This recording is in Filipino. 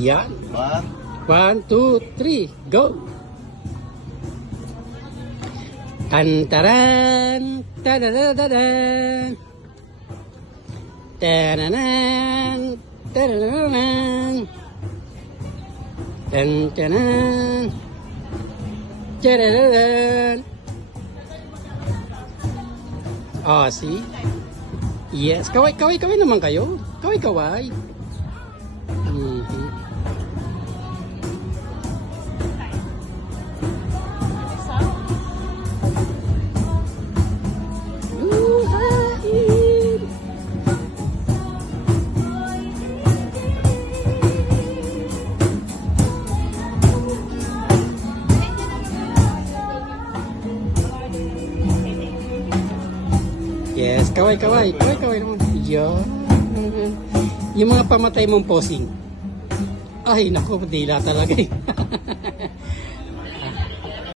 Yan. One. 1, 2, 3, go! Tantaran! Tadadadadan! Tananan! Tadadadan! Tantanan! Tadadadan! Ah, see? Yes. Kaway naman kayo. Kaway. Mhm. Yes, kaway naman. Yan. Yung mga pamatay mong posing. Ay, naku, dila talaga eh.